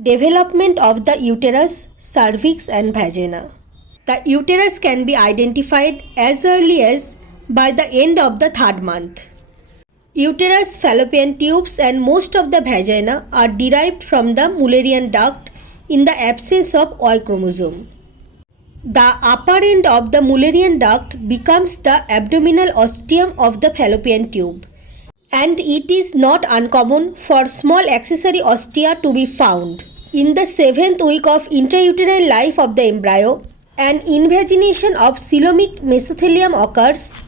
Development of the uterus, cervix and vagina. The uterus can be identified as early as by the end of the third month. Uterus, fallopian tubes and most of the vagina are derived from the Mullerian duct in the absence of Y chromosome. The upper end of the Mullerian duct becomes the abdominal ostium of the fallopian tube, and it is not uncommon for small accessory ostia to be found. In the 7th week of intrauterine life of the embryo, an invagination of coelomic mesothelium occurs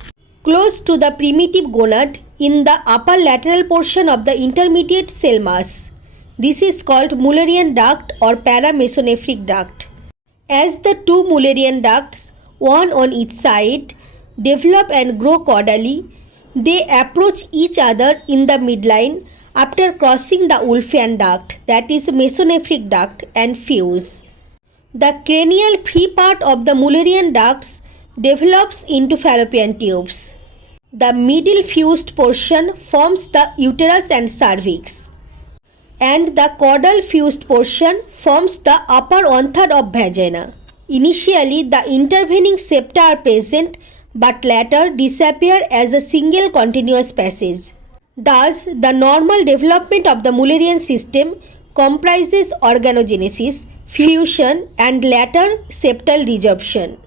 close to the primitive gonad in the upper lateral portion of the intermediate cell mass. This is called Mullerian duct or paramesonephric duct. As the two Mullerian ducts, one on each side, develop and grow caudally, they approach each other in the midline after crossing the Wolffian duct, that is mesonephric duct, and fuse. The cranial free part of the Mullerian ducts develops into fallopian tubes. The middle fused portion forms the uterus and cervix, and the caudal fused portion forms the upper one-third of vagina. Initially, the intervening septa are present but later disappear as a single continuous passage. Thus, the normal development of the Mullerian system comprises organogenesis, fusion and later septal resorption.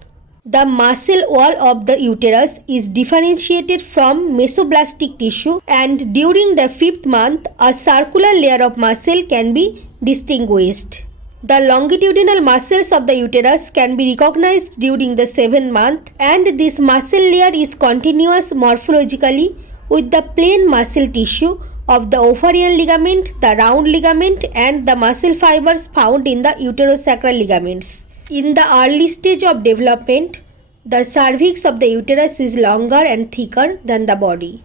The muscle wall of the uterus is differentiated from mesoblastic tissue, and during the 5th month, a circular layer of muscle can be distinguished. The longitudinal muscles of the uterus can be recognized during the 7th month, and this muscle layer is continuous morphologically with the plain muscle tissue of the ovarian ligament, the round ligament and the muscle fibers found in the uterosacral ligaments. In the early stage of development, the cervix of the uterus is longer and thicker than the body,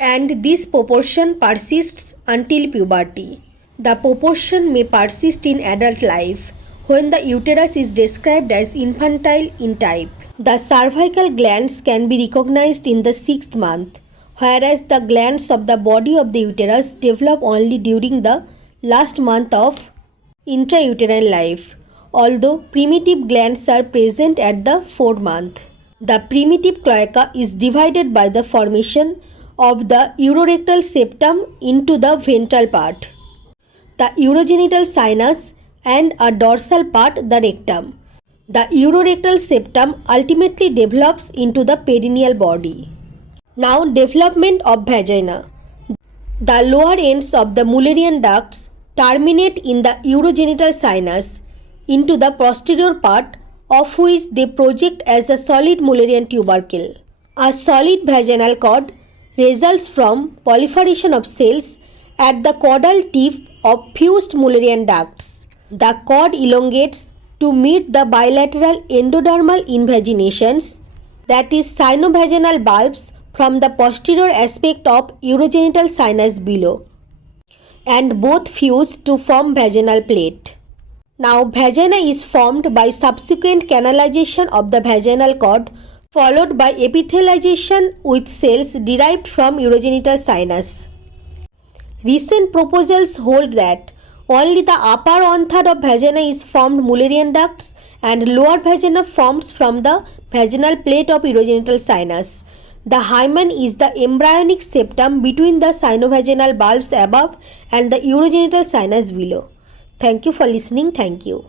and this proportion persists until puberty. The proportion may persist in adult life when the uterus is described as infantile in type. The cervical glands can be recognized in the 6th month, whereas the glands of the body of the uterus develop only during the last month of intrauterine life, although primitive glands are present at the 4th month. The primitive cloaca is divided by the formation of the urorectal septum into the ventral part, the urogenital sinus and a dorsal part, the rectum. The urorectal septum ultimately develops into the perineal body. Now, development of vagina. The lower ends of the Mullerian ducts terminate in the urogenital sinus into the posterior part, of which they project as a solid Mullerian tubercle. A solid vaginal cord results from proliferation of cells at the caudal tip of fused Mullerian ducts. The cord elongates to meet the bilateral endodermal invaginations, that is sinovaginal bulbs, from the posterior aspect of urogenital sinus below, and both fuse to form vaginal plate. Now, vagina is formed by subsequent canalization of the vaginal cord followed by epithelialization with cells derived from urogenital sinus. Recent proposals hold that only the upper one-third of vagina is formed Mullerian ducts and lower vagina forms from the vaginal plate of urogenital sinus. The hymen is the embryonic septum between the sinovaginal bulbs above and the urogenital sinus below. Thank you for listening. Thank you.